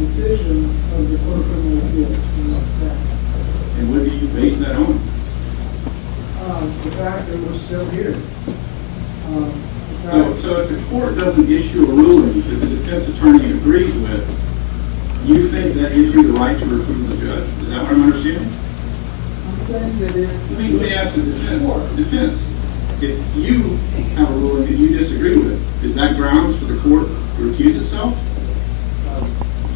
decision of the Court of Criminal Appeals in this matter. And what do you base that on? The fact that we're still here. So if the court doesn't issue a ruling that the defense attorney agrees with, you think that gives you the right to refuse the judge? Is that what I'm understanding? I'm saying that if... Let me ask the defense. If you have a ruling that you disagree with, is that grounds for the court to recuse itself?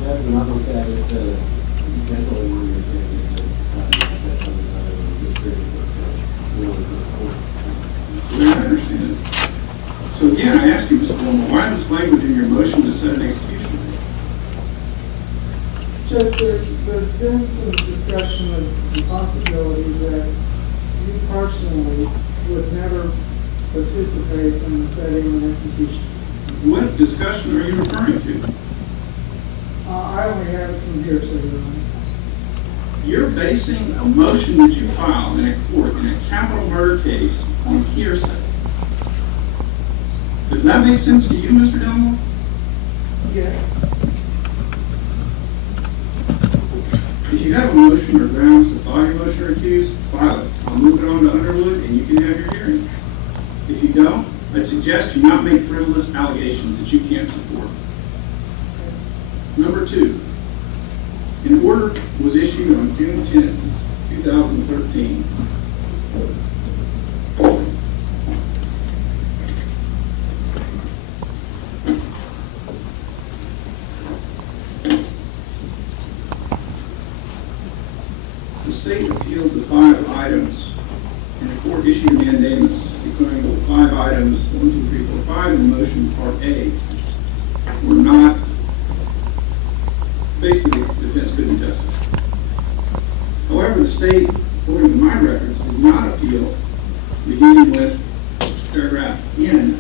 That's when I look at it, that's all we're going to do. So I understand this. So again, I ask you, Mr. Bowman, why this language in your motion to set an execution date? Judge, there's been some discussion of the possibility that you personally would never participate in the setting of an execution. What discussion are you referring to? I only have it from hearsay, Your Honor. You're basing a motion that you filed in a court in a capital murder case on hearsay. Does that make sense to you, Mr. Delmore? Yes. If you have a motion or grounds to file your motion or accuse, file it. I'll move it on to Underwood and you can have your hearing. If you don't, I'd suggest you not make frivolous allegations that you can't support. Number two, an order was issued on June 10th, 2013. The state appealed the 5 items, and the court issued a mandamus declaring the 5 items, 1, 2, 3, 4, 5, in the motion, Part A, were not, basically, the defense couldn't test it. However, the state, according to my records, did not appeal, beginning with paragraph N,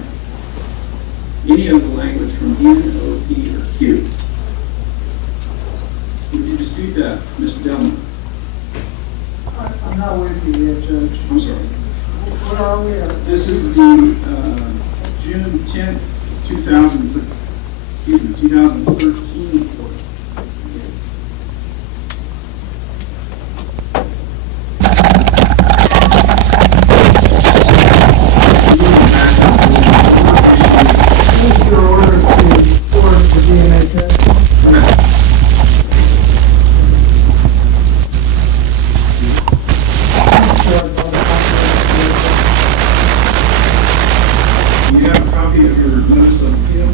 any of the language from N, O, P, or Q. Would you dispute that, Mr. Delmore? I'm not with you yet, Judge. I'm sorry. What are we at? This is the June 10th, 2013 report. This is your order to force the DNA test? Do you have a copy of your notice of appeal?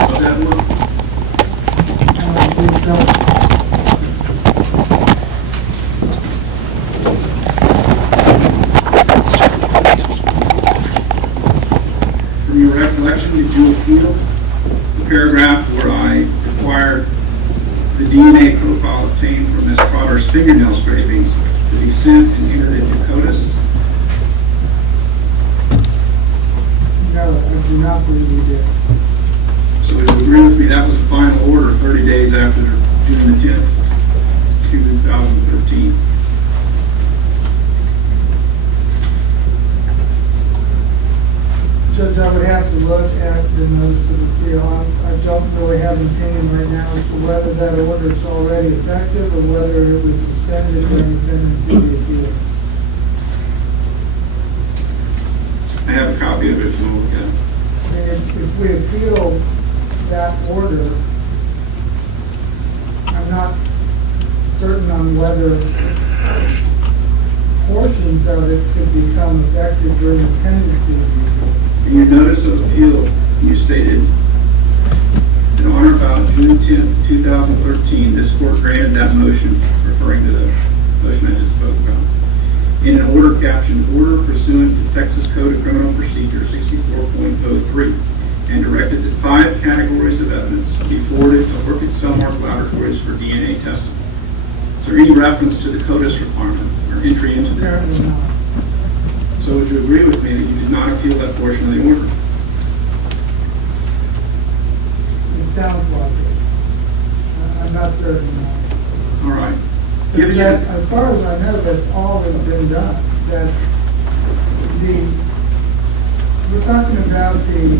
Of that one? From your recollection, did you appeal the paragraph where I required the DNA profile obtained from Ms. Crotter's fingernail scrapings to be sent and entered into CODIS? No, I do not believe you did. So would you agree with me that was the final order 30 days after June the 10th, 2013? Judge, I would have to look at the notice of appeal. I don't really have an opinion right now as to whether that order is already effective or whether it was suspended during the pendency of the appeal. I have a copy of it if you want to look at it. I mean, if we appeal that order, I'm not certain on whether portions of it could become effective during the pendency of the appeal. In your notice of appeal, you stated, in honor about June 10th, 2013, this court granted that motion, referring to the motion I just spoke about, in an order captioned, order pursuant to Texas Code of Criminal Procedure 64.03, and directed that 5 categories of evidence be forwarded to Orchid Cellmark Laboratories for DNA testing. Is there any reference to the CODIS requirement or entry into the... Apparently not. So would you agree with me that you did not appeal that portion of the order? It sounds like it. I'm not certain now. All right. But Given that, your, as far as I know, that's all that's been done. That we're talking about the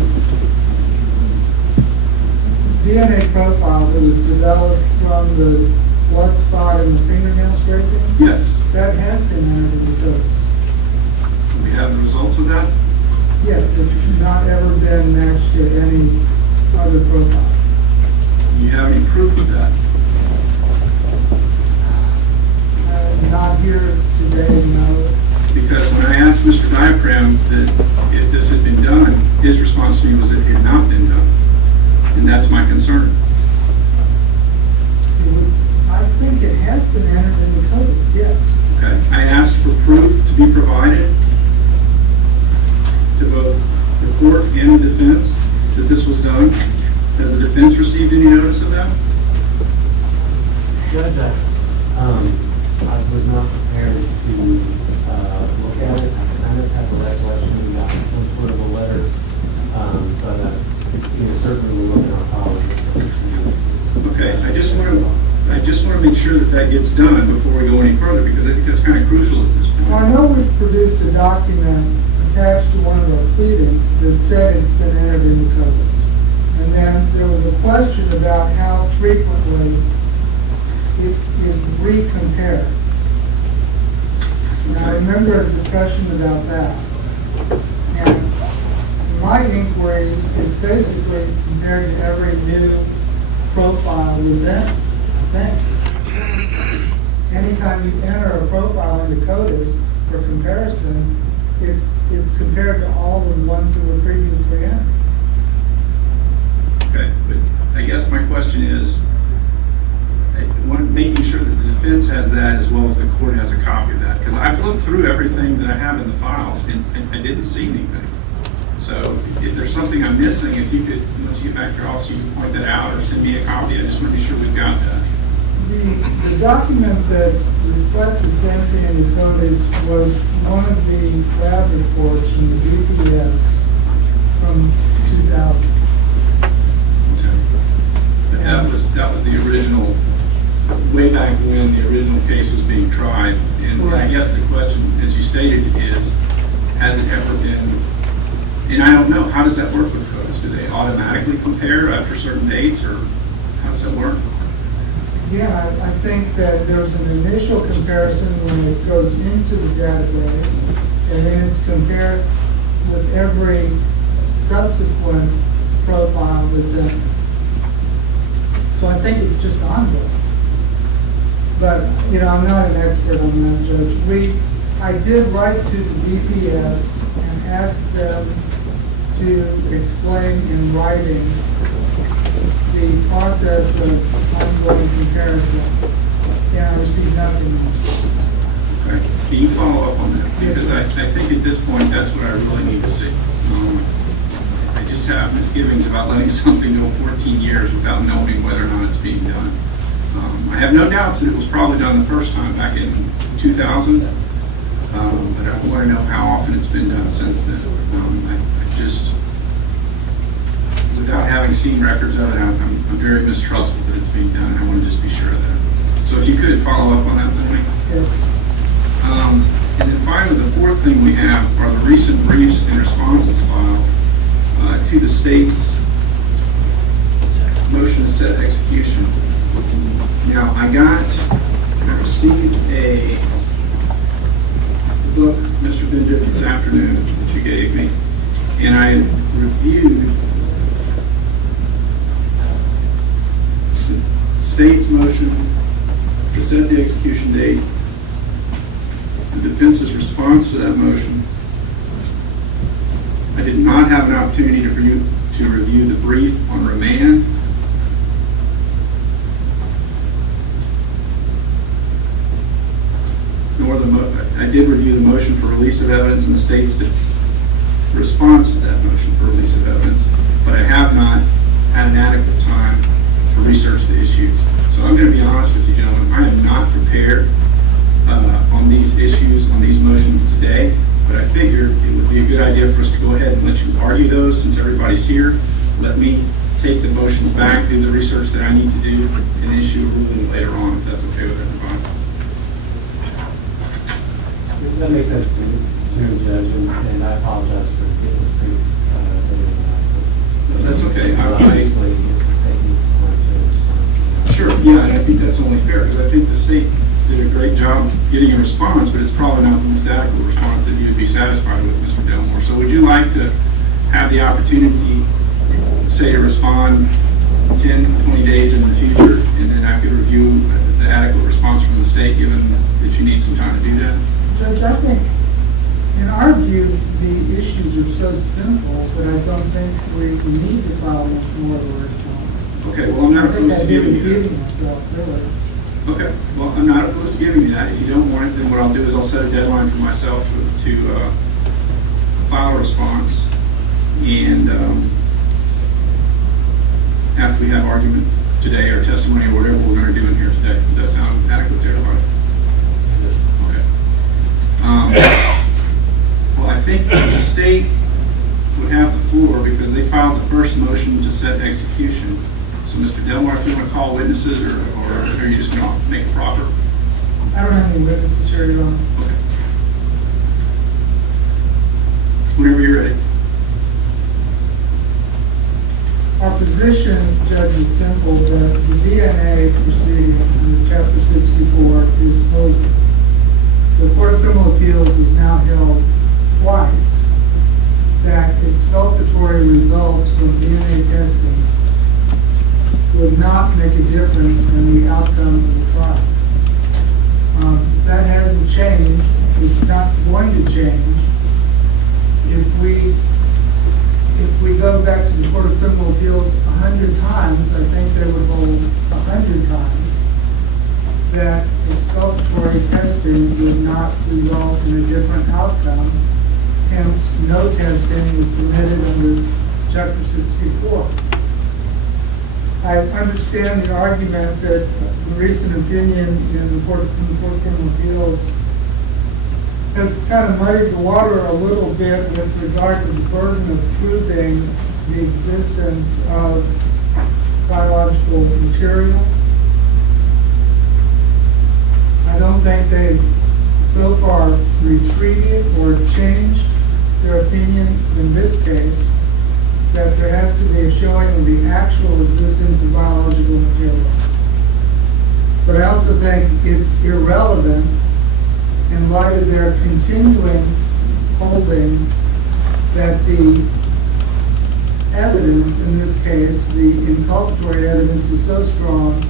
DNA profile that was developed from the blood spot and the fingernail scraping, Yes. that has been entered into codes. We have the results of that? Yes, it's not ever been matched to any other profile. Do you have any proof of that? Not here today, no. Because when I asked Mr. Diaphragm that if this had been done, his response to me was it had not been done. And that's my concern. I think it has been entered into codes, yes. Okay. I asked for proof to be provided to both the court and the defense that this was done. Has the defense received any notice of that? Judge, I was not prepared to look at it. I kind of have a recollection we got some sort of a letter, but certainly we'll look at our policy. Okay, I just want to make sure that that gets done before we go any further, because I think that's kind of crucial at this Well, I point. know we've produced a document attached to one of our pleadings that said it's been entered into codes. And then there was a question about how frequently it is recompared. And I remember a discussion about that. And in my inquiries, it's basically compared to every new profile that's in, I think. Anytime you enter a profile into CODIS for comparison, it's compared to all the ones that were previously entered. Okay, but I guess my question is, making sure that the defense has that as well as the court has a copy of that. Because I've looked through everything that I have in the files and I didn't see anything. So if there's something I'm missing, if you could, once you get back to your office, you can point that out or send me a copy. I just want to be sure we've got that. The document that reflects its entry into CODIS was one of the lab reports from the BPS from 2000. But that was the original, way back when the original case was being tried. And I guess the question, as you stated, is, has it ever been, and I don't know, how does that work with CODIS? Do they automatically compare after certain dates, or how does that work? Yeah, I think that there's an initial comparison when it goes into the database, and then it's compared with every subsequent profile that's in it. So I think it's just ongoing. But, I'm not an expert on that, Judge. I did write to the DPS and asked them to explain in writing the process of ongoing comparison, and I received nothing else. Okay. Can you follow up on that? Because I think at this point, that's what I really need to see. I just have misgivings about letting something go 14 years without knowing whether or not it's being done. I have no doubts that it was probably done the first time back in 2000, but I want to know how often it's been done since then. I just, without having seen records of it, I'm very mistrustful that it's being done. I want to just be sure of that. So if you could follow up on that with me. Yes. And then finally, the fourth thing we have are the recent briefs and responses filed to the state's motion to set execution. Now, I received a book, Mr. Bender, this afternoon that you gave me, and I reviewed the state's motion to set the execution date, the defense's response to that motion. I did not have an opportunity to review the brief on remand. I did review the motion for release of evidence and the state's response to that motion for release of evidence, but I have not had an adequate time to research the issues. So I'm going to be honest with you, gentlemen, I am not prepared on these issues, on these motions today, but I figured it would be a good idea for us to go ahead and let you argue those since everybody's here. Let me take the motions back, do the research that I need to do, and issue a ruling later on, if that's okay with everybody. That makes sense to me, Judge, and I apologize for getting this thing. That's okay. Obviously, if the state needs getting a response, but it's probably not the most adequate response that you would be satisfied with, Mr. Delmore. So would you like to have the opportunity, say, to respond 10, 20 days in the future, and then I could review the adequate response from the state, given that you need some time to do that? Judge, I think, in our view, the issues are so simple that I don't think we need to file much more of a response. Okay, well, I'm not I think opposed to I'd giving be you repeating that. myself, really. Okay, well, I'm not opposed to giving you that. If you don't want it, then what I'll do is I'll set a deadline for myself to file a response. And after we have argument today or testimony or whatever we're going to do in here today, does that sound adequate to everybody? Okay. Well, I think the state would have the floor because they filed the first motion to set execution. So, Mr. Delmore, if you want to call witnesses, or are you just going to make a proffer? I don't have any witnesses here, Your Honor. Okay. Whenever you're ready. Our position, Judge, is simple, that the DNA proceeding under Chapter 64 is over. The Court of Criminal Appeals has now held twice that exculpatory results from DNA testing would not make a difference in the outcome of the trial. That hasn't changed. It's not going to change. If we go back to the Court of Criminal Appeals 100 times, I think they would hold 100 times that exculpatory testing would not result in a different outcome. Hence, no testing is permitted under Chapter 64. I understand the argument that the recent opinion in the Court of Criminal Appeals has kind of muddied the water a little bit with regard to the burden of proving the existence of biological material. I don't think they've so far retreated or changed their opinion in this case that there has to be a showing of the actual existence of biological material. But I also think it's irrelevant in light of their continuing holdings that the evidence, in this case, the inculpatory evidence, is so strong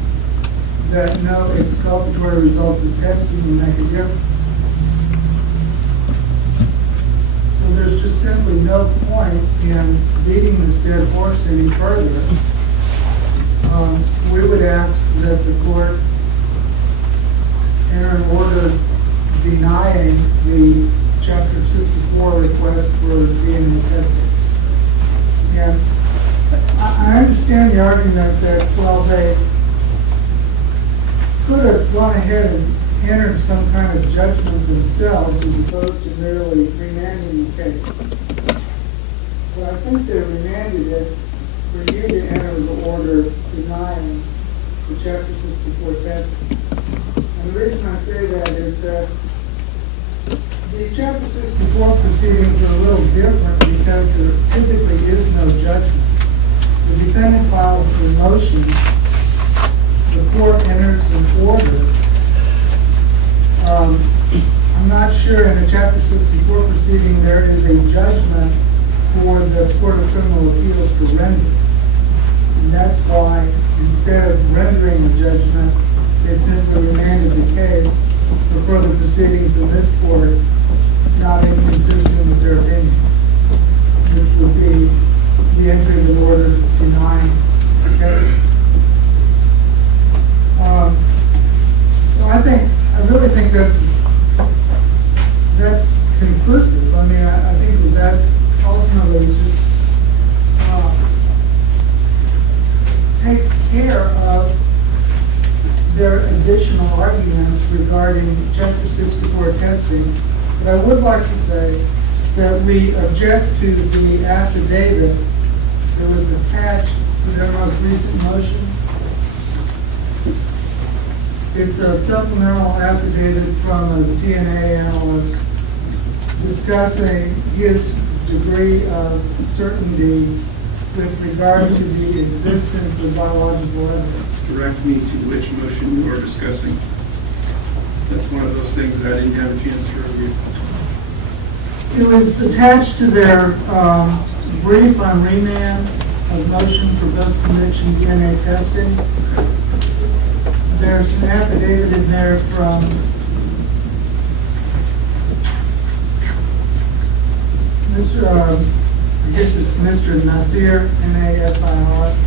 that no exculpatory results of testing will make a difference. So there's just simply no point in beating this dead horse any further. We would ask that the court enter an order denying the Chapter 64 request for DNA testing. And I understand the argument that, well, they could have gone ahead and entered some kind of judgment themselves as opposed to merely remanding the case. But I think they remanded it for you to enter the order denying the Chapter 64 testing. And the reason I say that is that the Chapter 64 proceedings are a little different because there typically is no judgment. The defendant files a motion, the court enters an order. I'm not sure in the Chapter 64 proceeding there is a judgment for the Court of Criminal Appeals to render. And that's why, instead of rendering a judgment, they simply remanded the case for further proceedings in this court, not inconsistent with their opinion, which would be the entry of an order denying the case. So I really think that's conclusive. I mean, I think that's ultimately just takes care of their additional arguments regarding Chapter 64 testing. But I would like to say that we object to the affidavit that was attached to their most recent motion. It's a supplemental affidavit from a DNA analyst discussing his degree of certainty with regard to the existence of biological evidence. Direct me to which motion you are discussing. That's one of those things that I didn't have a chance to review. It was attached to their brief on remand, a motion for post-conviction DNA testing. There's an affidavit in there from Mr. I guess it's Mr. Nasir, Nasir.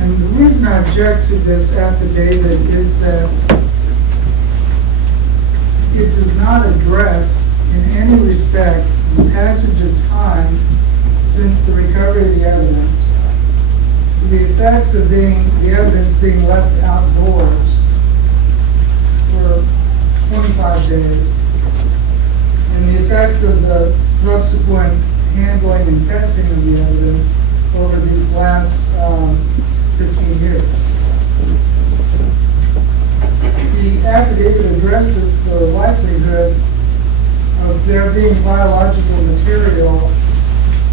And the reason I object to this affidavit is that it does not address in any respect the passage of time since the recovery of the evidence, the effects of the evidence being left outdoors for 25 days, and the effects of the subsequent handling and testing of the evidence over these last 15 years. The affidavit addresses the likelihood of there being biological material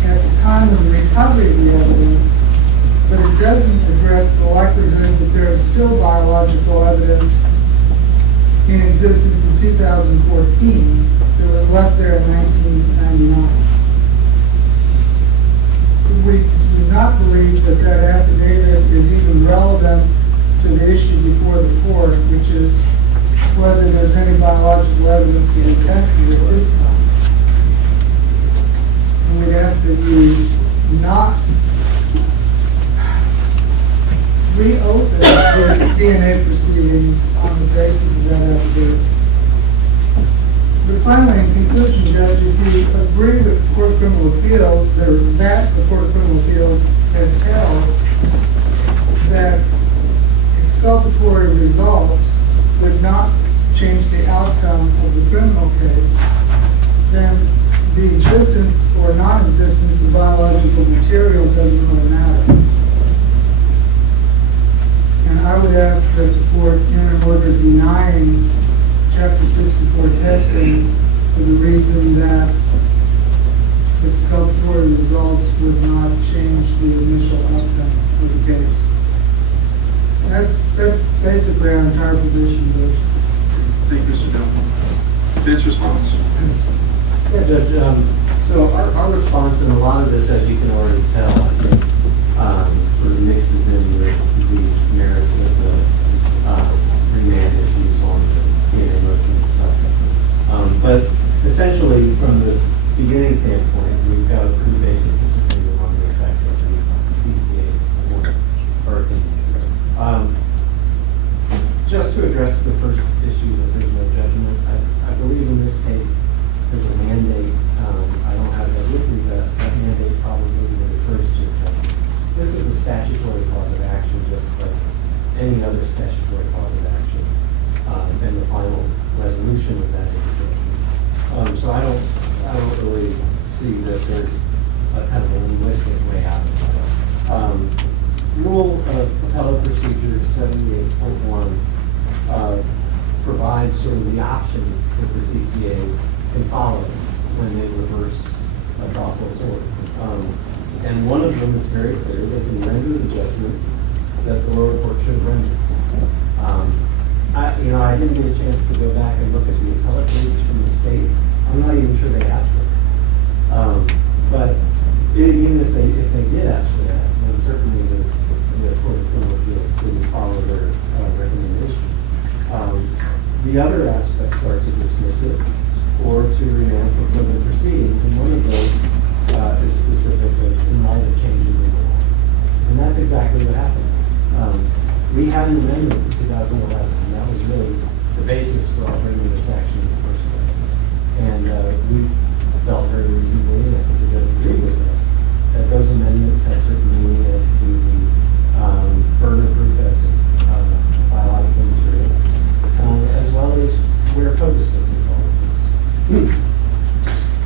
at the time of the recovery of the evidence, but it doesn't address the likelihood that there is still biological evidence in existence in 2014 that was left there in 1999. We do not believe that that affidavit is even relevant to the issue before the court, which is whether there's any biological evidence to be tested at this time. And we'd ask that you not reopen the DNA proceedings on the basis of that affidavit. But finally, in conclusion, Judge, if you agree with the Court of Criminal Appeals, that the Court of Criminal Appeals has held that exculpatory results would not change the outcome of the criminal case, then the existence or non-existence of biological material doesn't really matter. And I would ask that the court enter an order denying Chapter 64 testing for the reason that exculpatory results would not change the initial outcome of the case. That's basically our entire position, Judge. Thank you, Mr. Dell. Ben's response. Yeah, Judge, so our response in a lot of this, as you can already tell, I think, sort of mixes in with the merits of the remand issues on the DNA motion and stuff. But essentially, from the beginning standpoint, we've got a pretty basic disagreement on the effect of the CCA's or opinion. Just to address the first issue that there's no judgment, I believe in this case there's a mandate. I don't have that with me, but that mandate probably refers to a judgment. This is a statutory cause of action, just like any other statutory cause of action. And the final resolution of that is a judgment. So I don't really see that there's a kind of a linguistic way out of that. Rule of Appellate Procedure 78.1 provides sort of the options that the CCA can follow when they reverse a trial court's order. And one of them is very clear. They can render the judgment that the lower court should render. I didn't get a chance to go back and look at the appellate briefs from the state. I'm not even sure they asked for it. But even if they did ask for that, then certainly the Court of Criminal Appeals didn't follow their recommendation. The other aspects are to dismiss it or to remand for further proceedings, and one of those is specific in light of changes in the law. And that's exactly what happened. We had an amendment in 2011, and that was really the basis for our bringing this action in the first place. And we felt very reasonably, and I think the judge agreed with us, that those amendments had certain meaning as to the burden of proof as to biological material, as well as where co-defendants is all of this.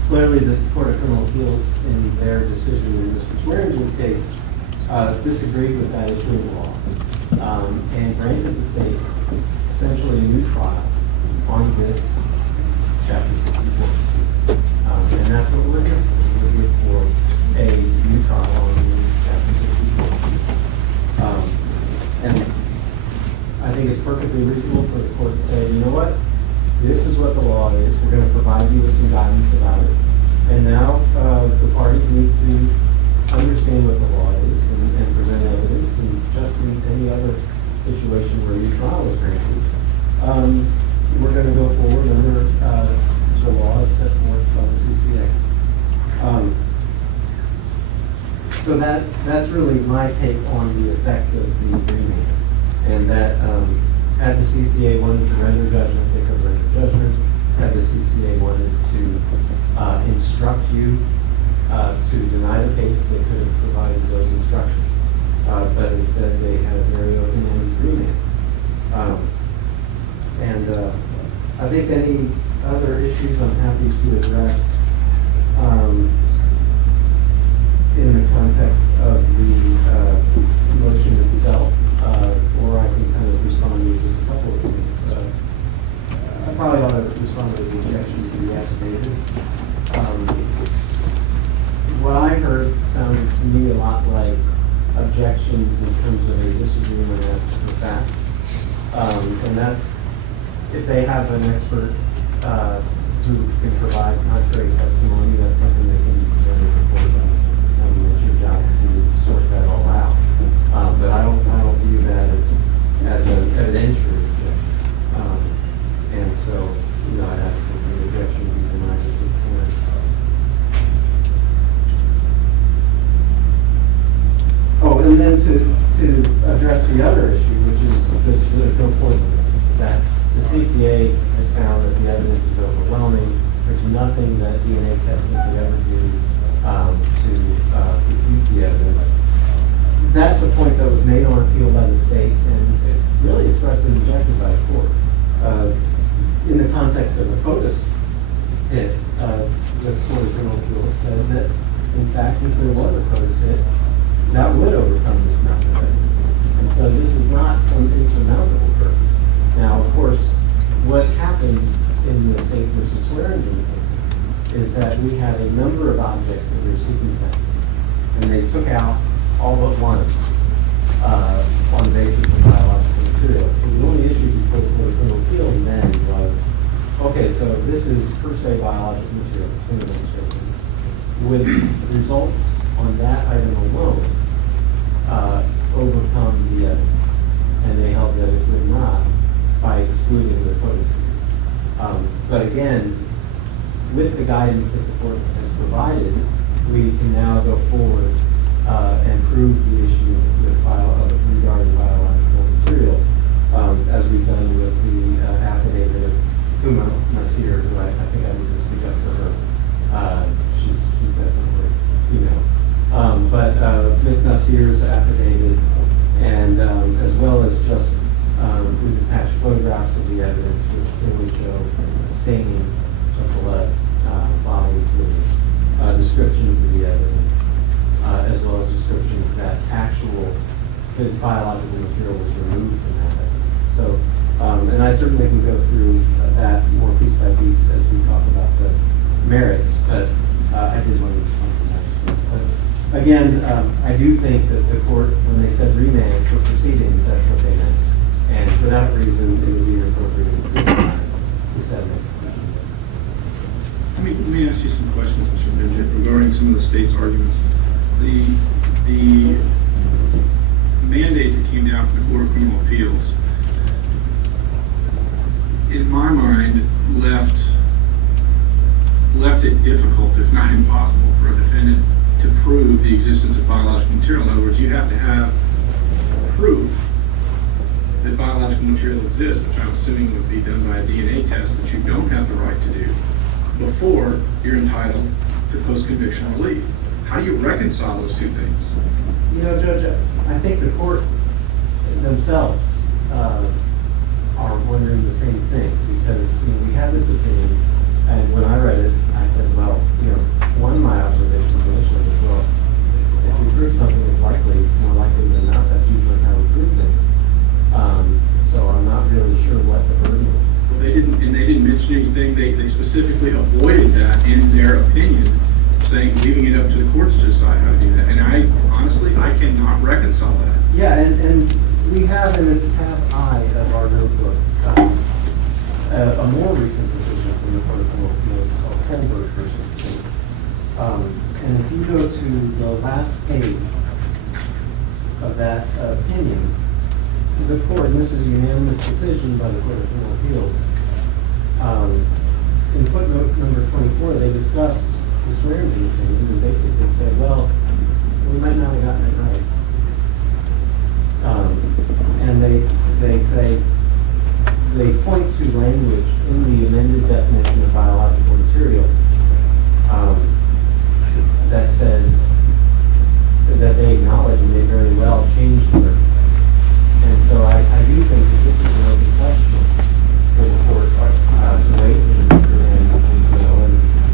Clearly, the Court of Criminal Appeals, in their decision in Mr. Swearingen's case, disagreed with that issue of law and granted the state essentially a new trial on this Chapter 64 procedure. And that's what we're here for. We're here for a new trial on Chapter 64. And I think it's perfectly perfectly reasonable for the court to say, you know what, this is what the law is, we're gonna provide you with some guidance about it. And now, the parties need to understand what the law is and present evidence, and just in any other situation where your trial is granted, we're gonna go forward under, the law set forth by the CCA. So that's really my take on the effect of the agreement. And that, had the CCA wanted to render judgment, they could render judgment. Had the CCA wanted to instruct you to deny the case, they could have provided those instructions. But instead, they had a very open-ended agreement. I think any other issues I'm happy to address in the context of the motion itself, or I can kind of respond to just a couple of things. I probably ought to respond to the objection to the affidavit. What I heard sounded to me a lot like objections in terms of a disagreement as to the facts. And that's, if they have an expert who can provide contrary testimony, that's something that can be presented before them. It's your job to sort that all out. But I don't view that as an evidentiary objection. And so, I'd ask that the objection be denied at this point. Oh, and then to address the other issue, which is there's no point in this, that the CCA has found that the evidence is overwhelming. There's nothing that DNA testing could ever do to refute the evidence. That's a point that was made on appeal by the state, and it really expressly rejected by the court. In the context of the POTUS hit, the Court of Criminal Appeals said that, in fact, if there was a POTUS hit, that would overcome this method. And so this is not some insurmountable burden. Now, of course, what happened in the State versus Swearingen case is that we had a number of objects that we were seeking testing, and they took out all but one on the basis of biological material. So the only issue before the Court of Criminal Appeals then was, okay, so this is per se biological material, it's fingerprint descriptions. Would the results on that item alone overcome the evidence? And they held that it would not by excluding the potency. But again, with the guidance that the court has provided, we can now go forward and prove the issue regarding biological material, as we've done with the affidavit of Uma Nasir, who I think I need to speak up for her. She's definitely female. But Ms. Nasir's affidavit, and as well as just we've attached photographs of the evidence which clearly show staining of blood, body fluids, descriptions of the evidence, as well as descriptions that his biological material was removed from that evidence. So, and I certainly can go through that more piece by piece as we talk about the merits, but I did want to respond to that. But again, I do think that the court, when they said remand for proceedings, that's what they meant. And for that reason, it would be inappropriate to set next question. Let me ask you some questions, Mr. Bridget, regarding some of the state's arguments. The mandate that came down from the Court of Criminal Appeals, in my mind, left it difficult, if not impossible, for a defendant to prove the existence of biological material. In other words, you have to have proof that biological material exists, which I'm assuming would be done by a DNA test, that you don't have the right to do, before you're entitled to post-conviction relief. How do you reconcile those two things? Judge, I think the court themselves are wondering the same thing, because we have this opinion, and when I read it, I said, well, one of my observations initially was, well, if we prove something is more likely than not, that's usually how we prove things. So I'm not really sure what the burden is. Well, they didn't mention anything. They specifically avoided that in their opinion, saying, leaving it up to the courts to decide how to do that. And I cannot reconcile that. Yeah, and we have in its tab I of our notebook, a more recent decision from the Court of Criminal Appeals called Holbert versus State. And if you go to the last page of that opinion, the court, and this is a unanimous decision by the Court of Criminal Appeals, in footnote number 24, they discuss the Swearingen opinion and basically say, well, we might not have gotten it right. And they say, they point to language in the amended definition of biological material that says that they acknowledge and may very well change the word. And so I do think that this is an open question for the court to wait and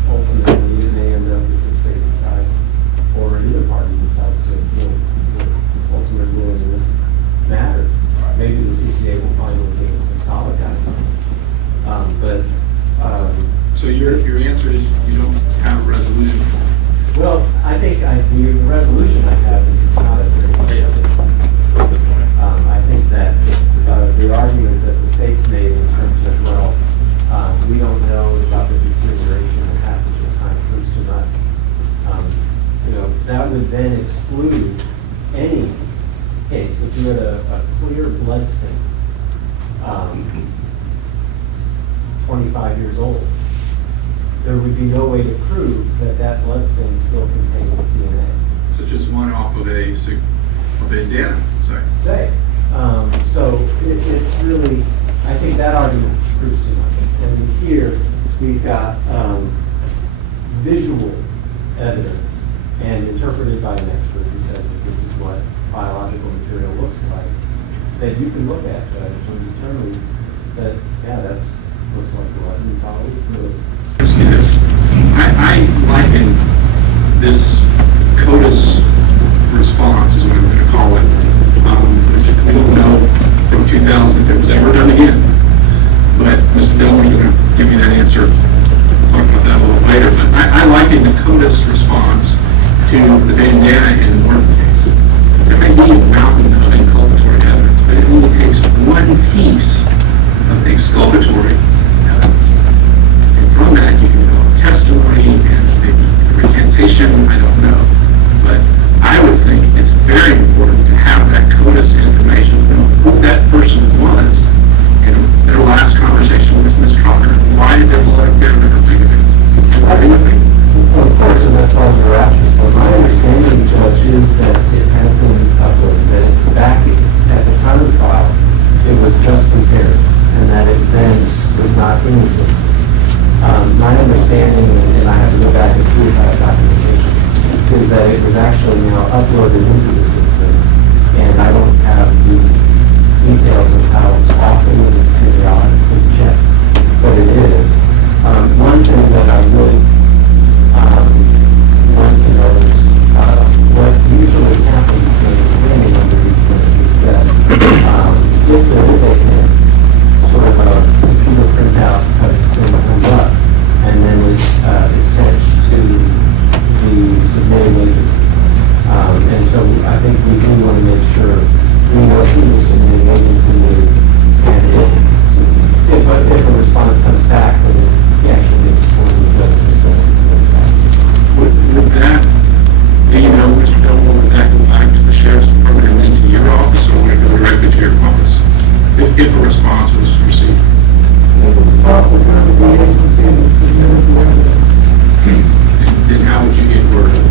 ultimately it may end up with the state decides, or either party decides to appeal the ultimate ruling in this matter. Maybe the CCA will finally give us some solid guidance. So your answer is you don't have a resolution? Well, I think the resolution I have is it's not a very I think that the argument that the state's made in terms of, well, we don't know about the deterioration and passage of time proves too much. That would then exclude any case. If you had a clear blood stain, 25 years old, there would be no way to prove that that blood stain still contains DNA. So just one off of a data, Say. So it's really, I think that argument proves too much. And here we've got visual evidence and interpreted by an expert who says that this is what biological material looks like, that you can look at, Judge, and determine that, yeah, that's looks like blood and probably fluid. I liken this CODIS response, is what I'm going to call it, which we don't know from 2000 if it was ever done again. But Mr. Dillon's going to give me that answer. I'll talk about that a little later. But I liken the CODIS response to the data in the Morton case. There may be a mountain of inculpatory evidence, but it only takes one piece of exculpatory evidence. And from that, you can develop testimony and maybe recantation, I don't know. But I would think it's very important to have that CODIS information, know who that person was in their last conversation with Ms. Trotter. Why did their blood appear in her fingernails? Well, of course, and that's why we're asking for. My understanding, Judge, is that it has been uploaded, that back at the time of the trial, it was just compared, and that it then was not in the system. My understanding, and I have to go back and see if I have documentation, is that it was actually now uploaded into the system, and I don't have the details of how it's often it is periodically checked, but it is. One thing that I really want to know is what usually happens when you're standing under these things is that if there is a sort of a computer printout type thing that comes up, and then it's sent to the submitting agency. And so I think we do want to make sure we know who the submitting agency is, and if a response comes back, then it actually gets one of the judges. Would that, do you know, Mr. Dillon, would that go back to the sheriff's department and into your office, or would it go directly to your office if a response was received? Then how would you get word of it?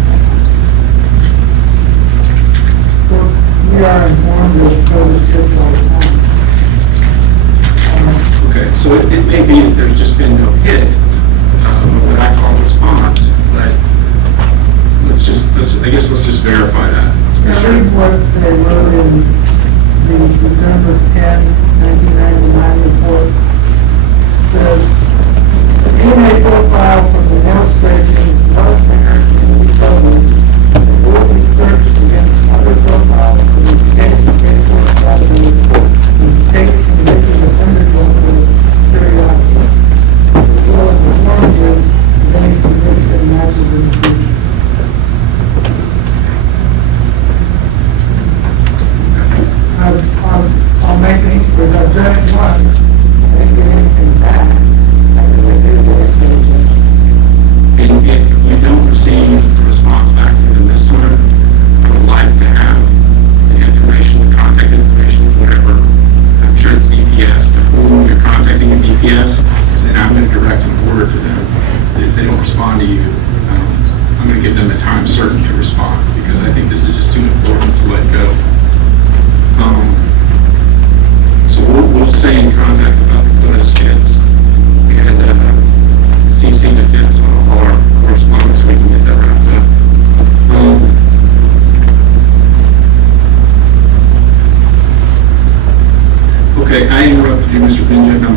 We are informed of CODIS hits all the time. Okay, so it may be that there's just been no hit of what I call a response, but let's just verify that. I read what they wrote in the December 10, 1999 report. It says, the DNA profile from the nail scrapings was apparent in these evidence and will be searched against other profiles for the state casework rather than the court. The state convicted offenders will do periodically, as well as informed you of any significant matches in the future. I would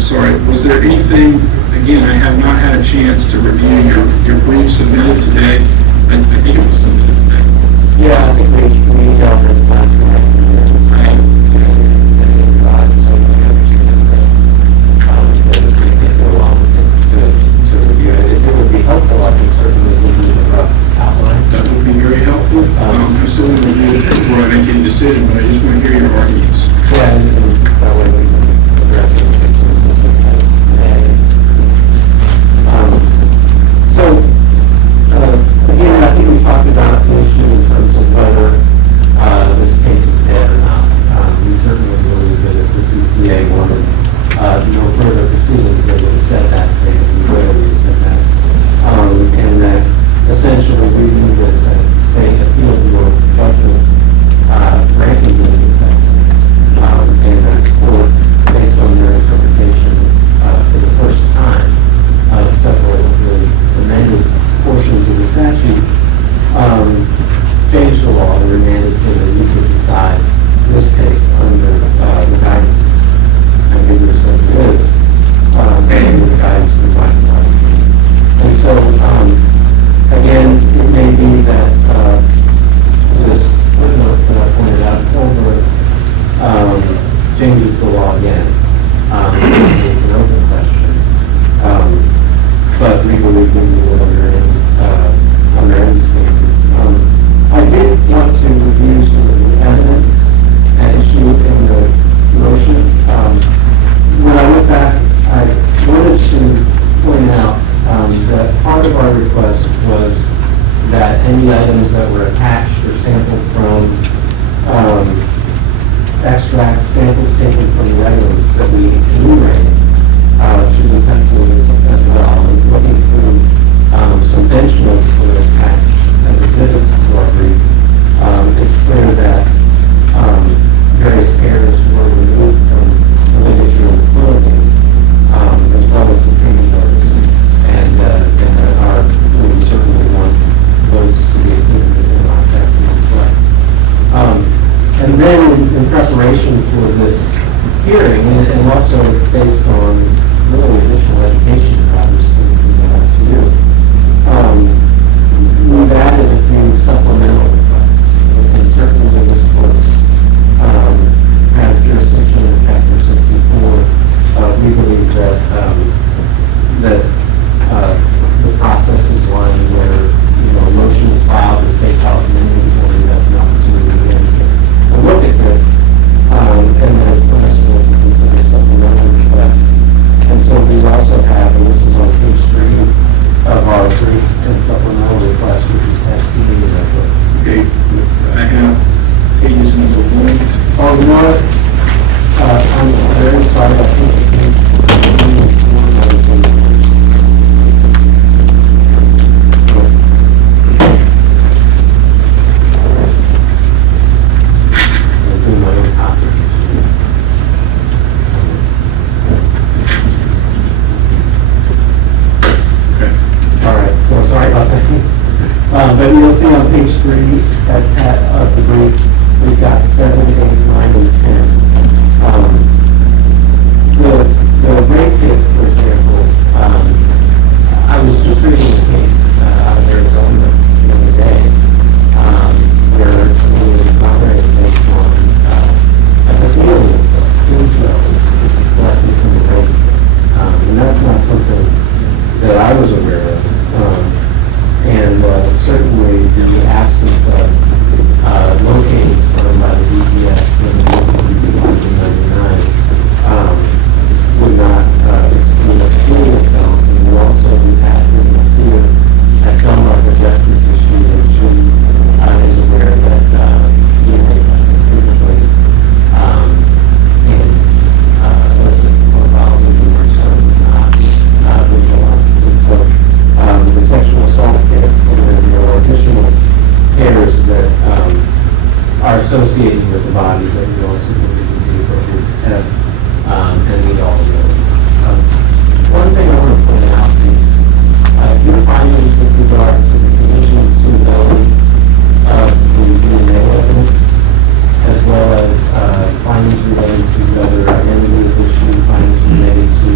I'm sorry, was there anything, again, I have not had a chance to review your brief submitted today. I think it was submitted today. Yeah, I think we dealt with it last night. To review it. If it would be helpful, I can certainly give you a rough outline. That would be very helpful. I still want to review it before I make any decision, but I just want to hear your arguments. Yeah, and that way we can address it in terms of as today. So, again, I think we talked about the issue in terms of whether this case is dead or not. We certainly believe that if the CCA wanted no further proceedings, they would have said that. They rarely have said that. And that essentially we view this as the state appeal board judgment granting the defense. And that the court, based on their interpretation for the first time of several of the amended portions of the statute, changed the law and remanded so that you could decide this case under the guidance, ambiguous as it is, and the guidance of the Biden prosecution. And so, again, it may be that this footnote that I pointed out over changes the law again. It's an open question. But we believe we will under any standard. I did want to review some of the evidence at issue in the motion. When I went back, I wanted to point out that part of our request was that any items that were attached or sampled from extracts, samples taken from the items that we enumerated should be penciled as well. And looking through some bench notes that were attached as exhibits to our brief, it's clear that various errors were removed from the ligature of the clothing, as well as the payment notice, and we certainly want those to be included in our testimony flex. And then in preparation for this hearing, and also based on really additional education that I was thinking about to do, we've added a few supplemental requests, and certainly this court has jurisdiction in Chapter 64. We believe that the process is one where a motion is filed, the state files an inventory, that's an opportunity to look at this, and then it's possible to consider supplemental requests. And so we also have, and this is on page 3 of our brief and supplemental request, which is at C in that book. Okay, I have pages in the book. Oh, you know what? I'm very sorry, I think but you'll see on page 3 of the brief, we've got 7, 8, 9, and 10. The brake kit, for example, I was just reading a case out of Arizona the other day, where it was operated based on epithelial skin cells collected from the brake kit. And that's not something that I was aware of. And certainly the absence of locating sperm by the DPS when the DPS in 1999 would not exclude epithelial cells. And we also had at some of the justice issues, and she is aware that DNA testing typically in illicit profiles of numerous not visualized. And so the sexual assault kit, and then there are additional errors that are associated with the body that we also believe is the appropriate test, and meet all the elements. One thing I want to point out is your findings with regard to the condition of suitability of the DNA evidence, as well as findings related to whether identity is issued, findings related to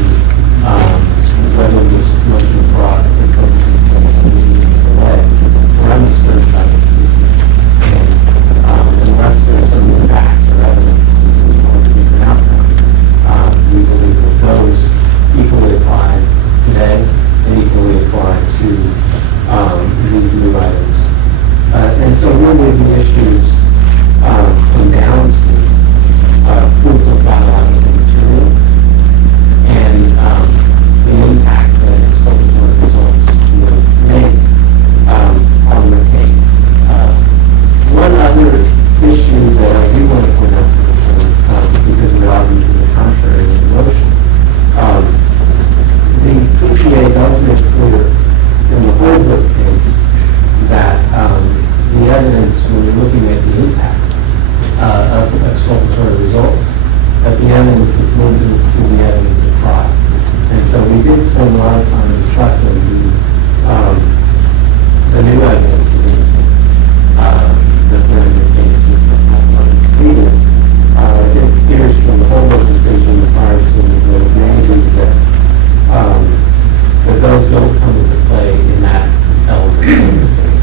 exculpatory results, but the evidence is limited to the evidence of trial. And so we did spend a lot of time discussing the new evidence of innocence, the forensic cases that have been completed. It appears from the Holbrook decision, the prior decisions that have made that those don't come into play in that element of innocence.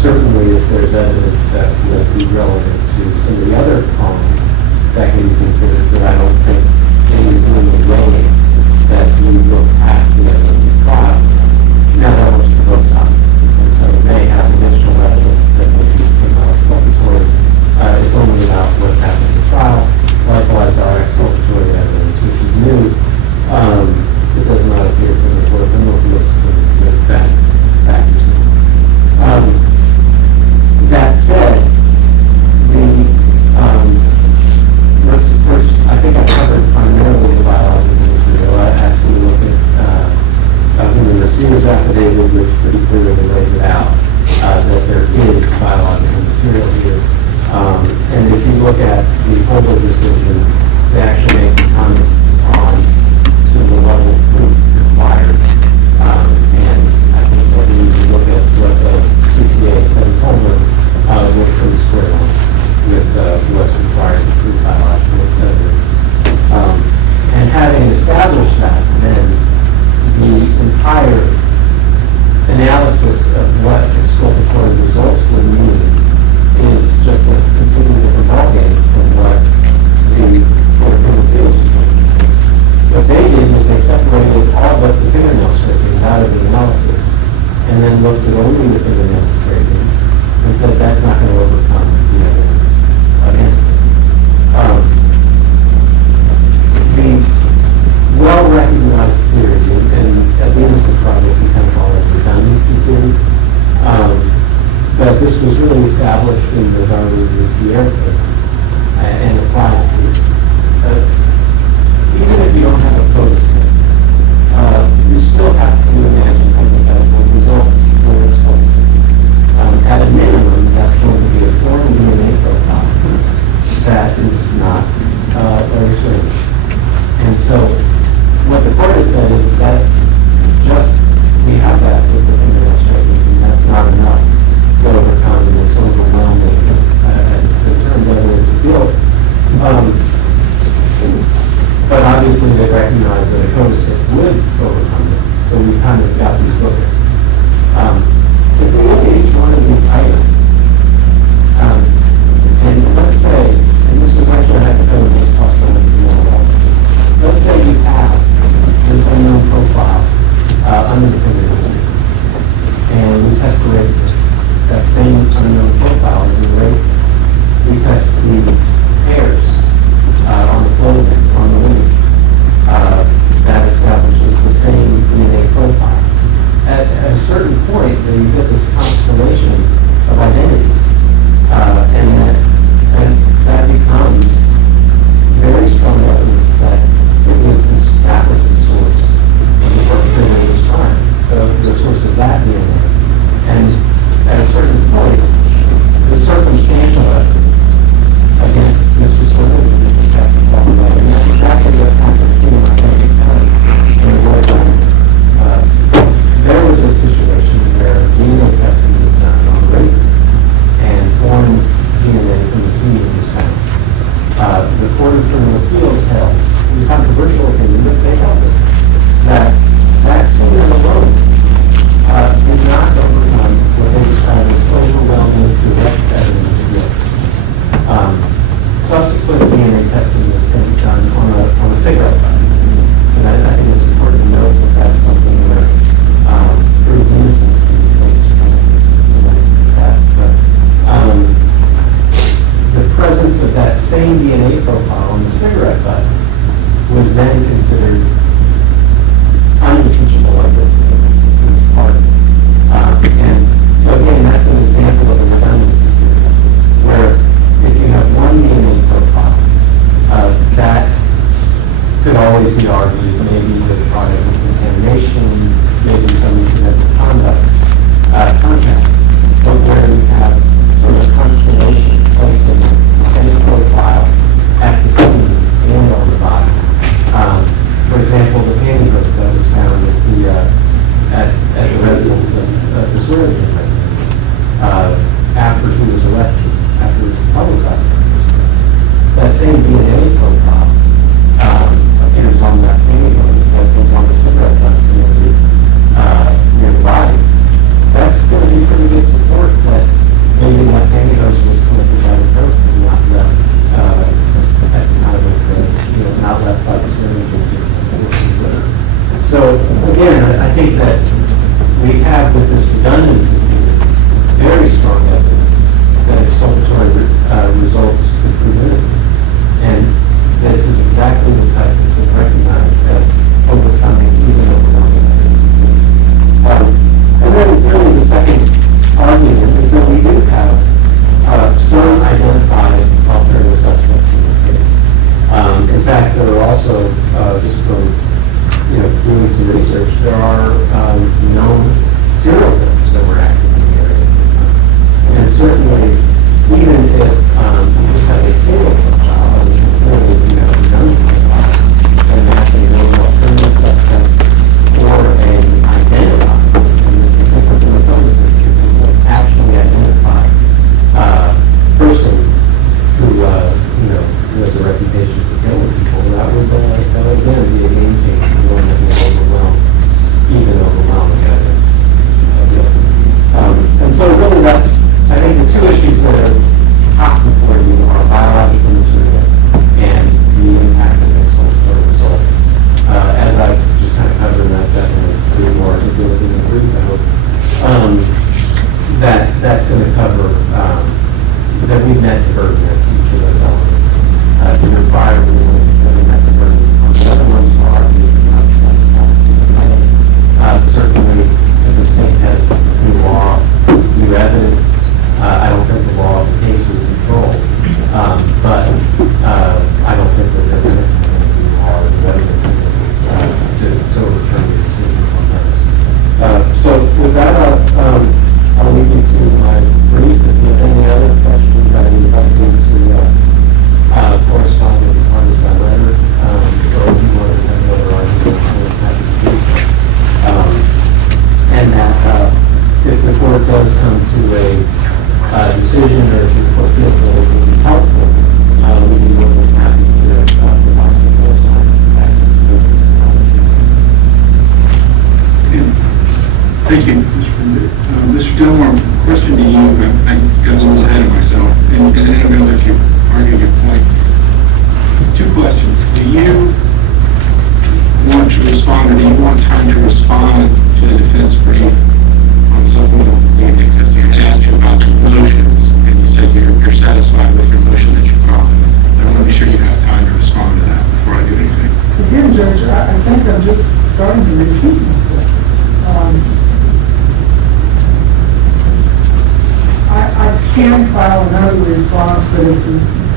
Certainly, if there's evidence that will be relevant to some of the other crimes that can be considered, but I don't think any doing the weighing that you look past the evidence of trial. Now that was for both sides, and so it may have additional evidence that may be somehow exculpatory. It's only about what happened in the trial. Likewise, our exculpatory evidence, which is new, it does not appear from the Court of Criminal Appeals that factors in. That said, let's first, I think I covered primarily the biological material. I actually looked at human receiver's affidavit, which pretty clearly lays it out, that there is biological material here. And if you look at the Holbrook decision, they actually make some comments on sort of the level of proof required. And I think that when you look at what the CCA said in Holbrook, we're pretty square on with what's required to prove biological evidence. And having established that, then the entire analysis of what exculpatory results would mean is just a completely different ballgame from what the Court of Criminal Appeals was doing. What they did was they separated all but the fingernail scrapings out of the analysis and then looked at only the fingernail scrapings and said that's not going to overcome the evidence against it. The well-recognized theory, and at the Innocence Project we kind of call it redundancy theory, but this was really established in the Darwin v. Air case and applies here. Even if you don't have a codicil, you still have to imagine hypothetical results for exculpatory. At a minimum, that's going to be a foreign DNA profile that is not very strange. And so what the court has said is that just we have that with the fingernail scraping, and that's not enough to overcome this overwhelming in terms of evidence of guilt. But obviously they recognize that a codicil would overcome it, so we kind of got these bookends. If we look at each one of these items, and let's say, and this was actually a hypothetical that was talked about in the world, let's say you have this unknown profile under the fingernail, and we test the rate. That same unknown profile is in rate. We test the hairs on the clothing, on the wing. That establishes the same DNA profile. At a certain point, you get this constellation of identity, and that becomes very strong evidence that that was the source of the perpetrator of this crime, the source of that DNA. And at a certain point, the circumstantial evidence against Mr. Swearingen would be testified by, and that's exactly what happened in my county in the Roy County. There was a situation where DNA testing was done on rape and foreign DNA from the scene was found. The Court of Criminal Appeals held, it was a controversial opinion, but they held it, that scene alone did not overcome what they described as overwhelming direct evidence of guilt. Subsequent DNA testing was done on a cigarette butt. And I think it's important to note that that's something where proof of innocence in some respects. But the presence of that same DNA profile on the cigarette butt was then considered unimpeachable evidence. It was part of it. And so again, that's an example of a redundancy theory, where if you have one DNA profile, that could always be argued, maybe the product of contamination, maybe some incidental contact, but where we have sort of a constellation placing the same profile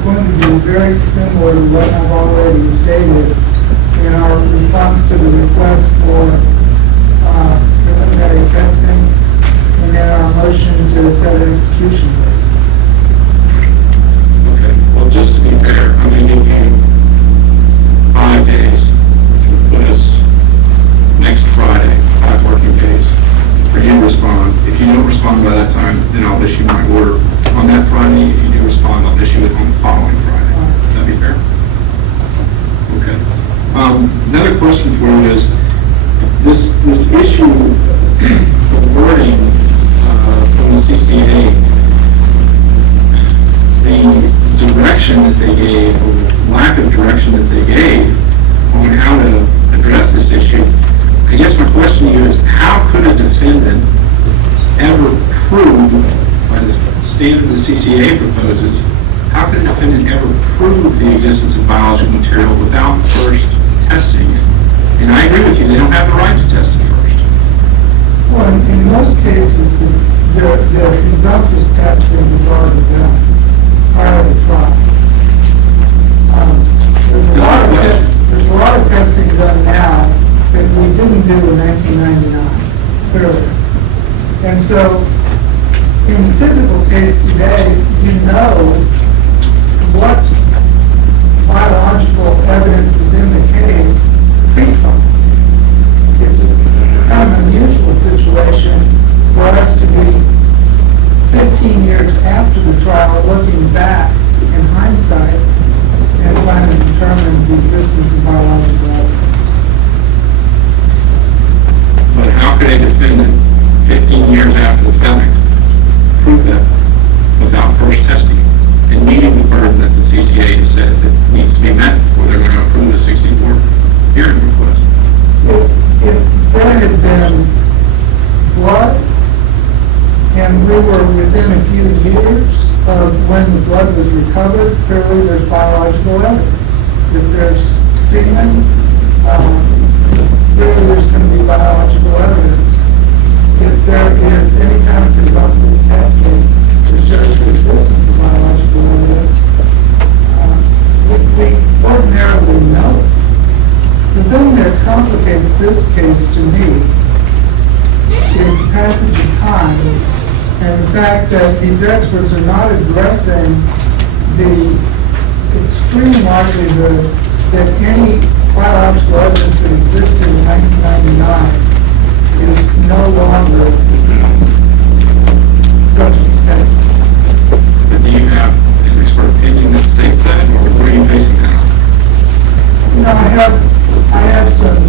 going to be very similar to what I've already stated in our response to the request for preliminary testing and in our motion to set an execution date. Okay, well, just to be fair, I'm going to give you 5 days to put us next Friday, 5 working days, for you to respond. If you don't respond by that time, then I'll issue my order on that Friday. If you do respond, I'll issue it on the following Friday. That'd be fair? Okay. Another question for you is, this issue of wording from the CCA, the direction that they gave, or lack of direction that they gave on how to address this issue, I guess my question to you is, how could a defendant ever prove, by the standard the CCA proposes, how could a defendant ever prove the existence of biological material without first testing it? And I agree with you, they don't have the right to test it first. Well, in most cases, the presumptive testing is already done prior to trial. There's a lot of testing done now that we didn't do in 1999, clearly. And so, in the typical case today, you know what biological evidence is in the case pre-trial. It's kind of an unusual situation for us to be 15 years after the trial looking back in hindsight and trying to determine the existence of biological evidence. But how could a defendant, 15 years after the fact, prove that without first testing it and meeting the burden that the CCA has said that needs to be met before they're going to approve the 64 hearing request? If there had been blood and we were within a few years of when the blood was recovered, clearly there's biological evidence. If there's semen, clearly there's going to be biological evidence. If there is any kind of presumptive testing to show the existence of biological evidence, we ordinarily know it. The thing that complicates this case to me is the passage of time and the fact that these experts are not addressing the extreme likelihood that any biological evidence that existed in 1999 is no longer subject to testing. But do you have an expert opinion that states that, or where are you basing that on? No, I have some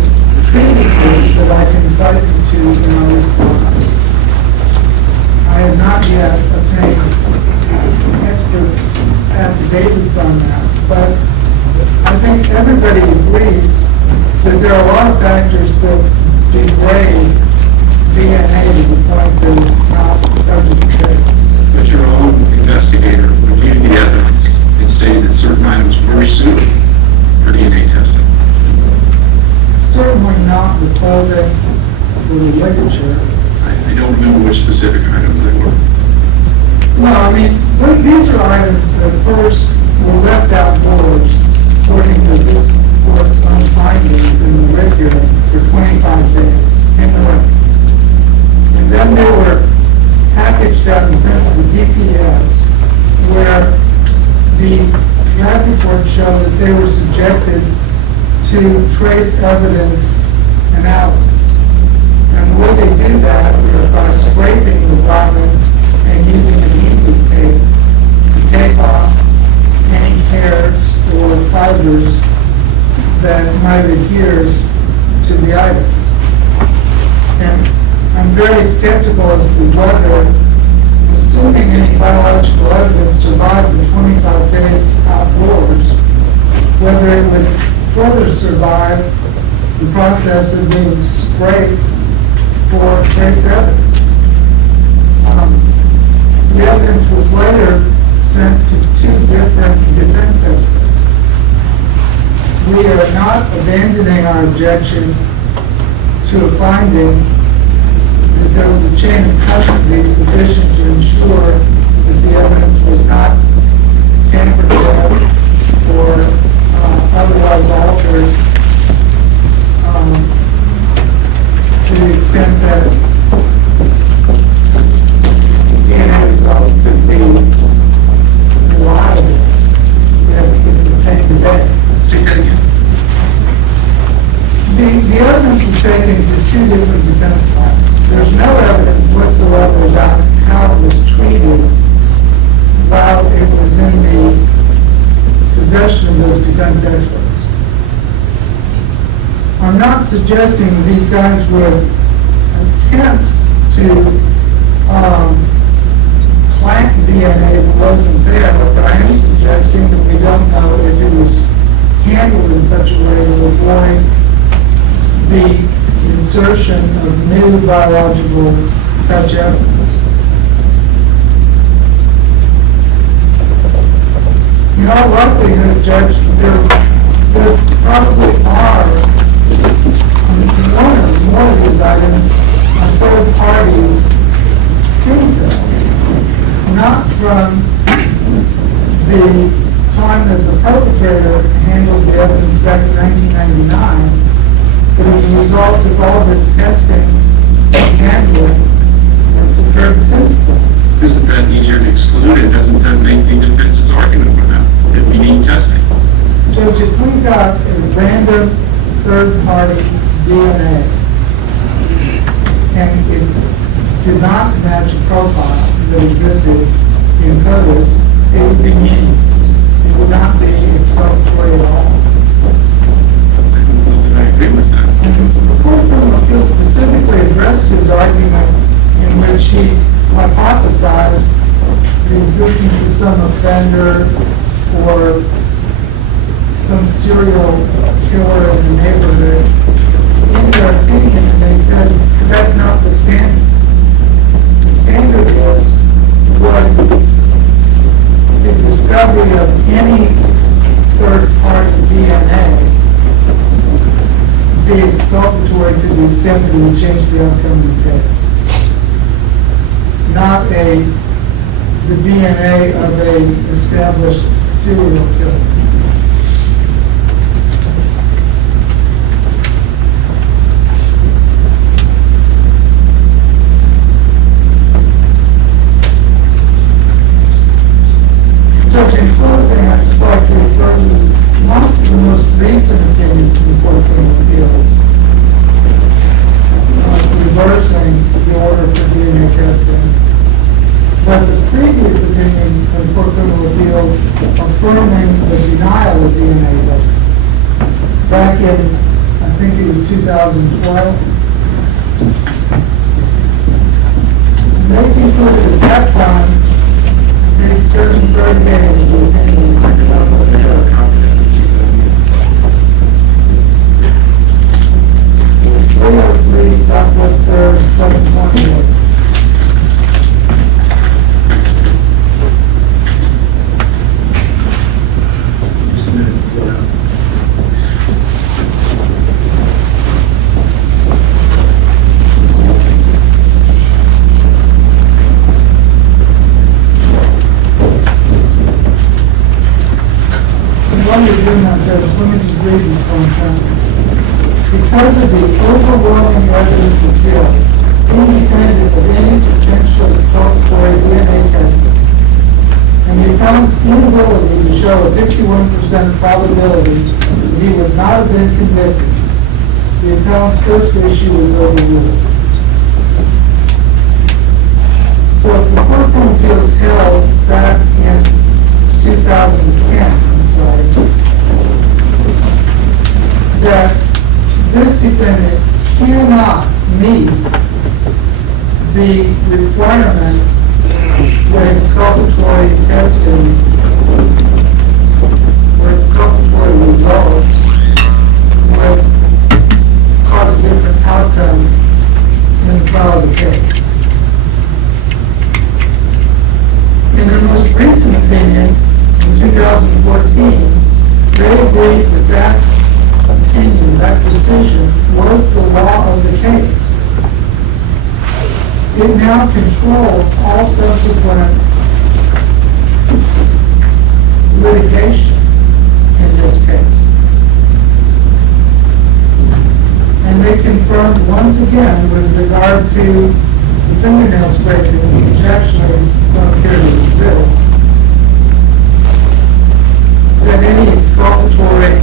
treatises that I can cite you to in our response. I have not yet obtained expert affidavits on that, but I think everybody agrees that there are a lot of factors that degrade DNA to the point that it's not subject to testing. But your own investigator reviewed the evidence and stated that certain items were suitable for DNA testing. Certainly not the clothing or the ligature. I don't remember which specific items they were. No, I mean, these are items that first were left outdoors according to this court's own findings in the regular for 25 days in the rain. And then they were packaged up and sent to the DPS where the lab reports show that they were subjected to trace evidence analysis. And the way they do that is by scraping the garments and using adhesive tape to take off any hairs or fibers that might adhere to the items. And I'm very skeptical as to whether, assuming any biological evidence survived the 25 days outdoors, whether it would further survive the process of being scraped for trace evidence. The evidence was later sent to 2 different defense experts. We are not abandoning our objection to a finding that there was a chain of custody sufficient to ensure that the evidence was not tampered with defense experts. I'm not suggesting these guys would attempt to plant DNA that wasn't there, but I am suggesting that we don't know if it was handled in such a way to avoid the insertion of new biological touch evidence. In all likelihood, Judge, there probably are one or more of these items on third parties' skin cells, not from the time that the perpetrator handled the evidence back in 1999, but as a result of all this testing and handling that's occurred since then. Isn't that easier to exclude? It doesn't that make the defense's argument with that, that we need testing? Judge, if we got a random third-party DNA and it did not match a profile that existed in Curtis, it would be meaningless. It would not be exculpatory at all. I agree with that. And the Court of Criminal Appeals specifically addressed his argument in which he hypothesized the existence of some offender or some serial killer in the neighborhood. In their opinion, they said that's not the standard. The standard is would the discovery of any third-party DNA be exculpatory to the extent that it would change the outcome of the case. Not the DNA of an established serial killer. Judge, in closing, I'd just like to refer to one of the most recent opinions from the Court of Criminal Appeals, reversing the order for DNA testing. But the previous opinion of the Court of Criminal Appeals affirming the denial of DNA testing back in, I think it was 2012. They concluded at that time a certain third day of the opinion. 303 Southwest 3rd, 728. While you're doing that, Judge, let me just read this one sentence. Because of the overwhelming evidence of guilt, independent of any potential exculpatory DNA testing, and the appellant's inability to show a 51% probability that he would not have been convicted, the appellant's first issue is overruled. So if the Court of Criminal Appeals held back in 2010, that this defendant cannot meet the requirement where exculpatory testing or exculpatory results would cause a different outcome in the trial of the case. In their most recent opinion, in 2014, they agreed that that opinion, that decision, was the law of the case. It now controls all subsequent litigation in this case. And they confirmed once again with regard to the fingernail scraping, which actually don't appear to exist, that any exculpatory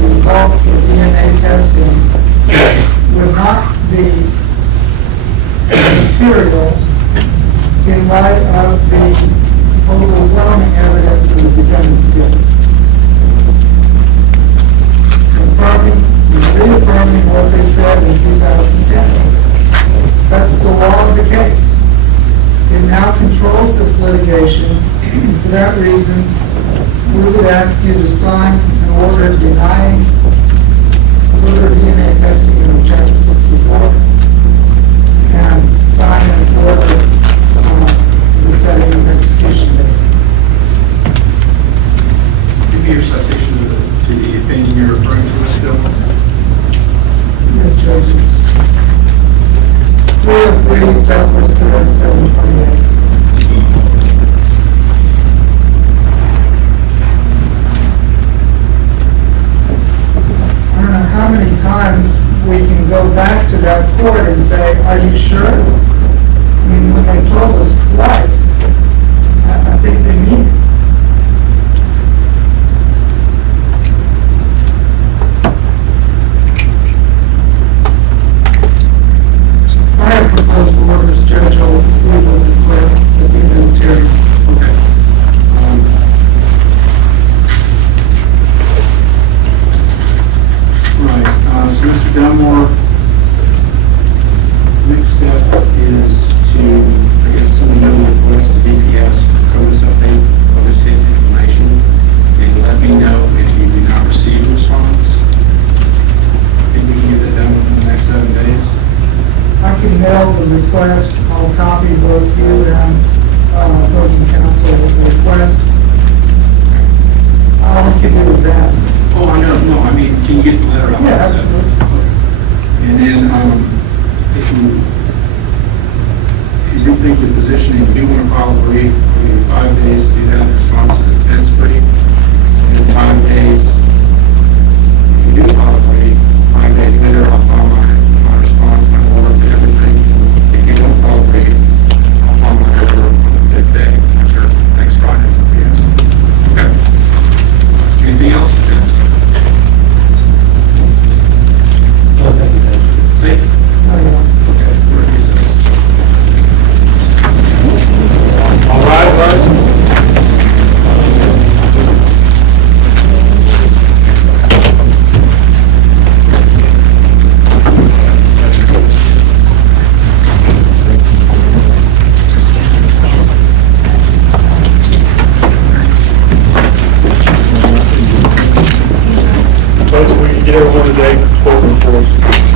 results of DNA testing would not be material in light of the overwhelming evidence of the defendant's guilt. would ask you to sign an order denying further DNA testing in Chapter 64 and sign an order the setting of execution date. Give me your citation to the opinion you're referring to, Ms. Bill. Yes, Judge, it's 303 Southwest 3728. I don't know how many times we can go back to that court and say, are you sure? I mean, when they told us twice, I think they mean it. I have proposed orders, Judge, we will declare at the end of this hearing. Okay. Right, so Mr. Dunmore, next step is to, I guess, send a note of request to DPS, CODIS update, CODIS hit information, and let me know if you do not receive a response. I think we can get that done within the next 7 days. I can mail the request, I'll copy both you and opposing counsel with the request. All I can do is ask. Oh, I know, no, I mean, can you get the letter out? Yeah, absolutely. And then, if you do think the positioning, you do want to file a brief, we give you 5 days to do that in response to the defense brief. And then 5 days, if you do file a brief, 5 days later, I'll file my response, my order to everything. If you don't file a brief, I'll file my order on the 5th day, after next Friday. Yes. Okay. Anything else, defense? So thank you, Judge. See? Oh, yeah. Okay, we're at recess. All right, Folks, we can get everyone today, 12 and 4.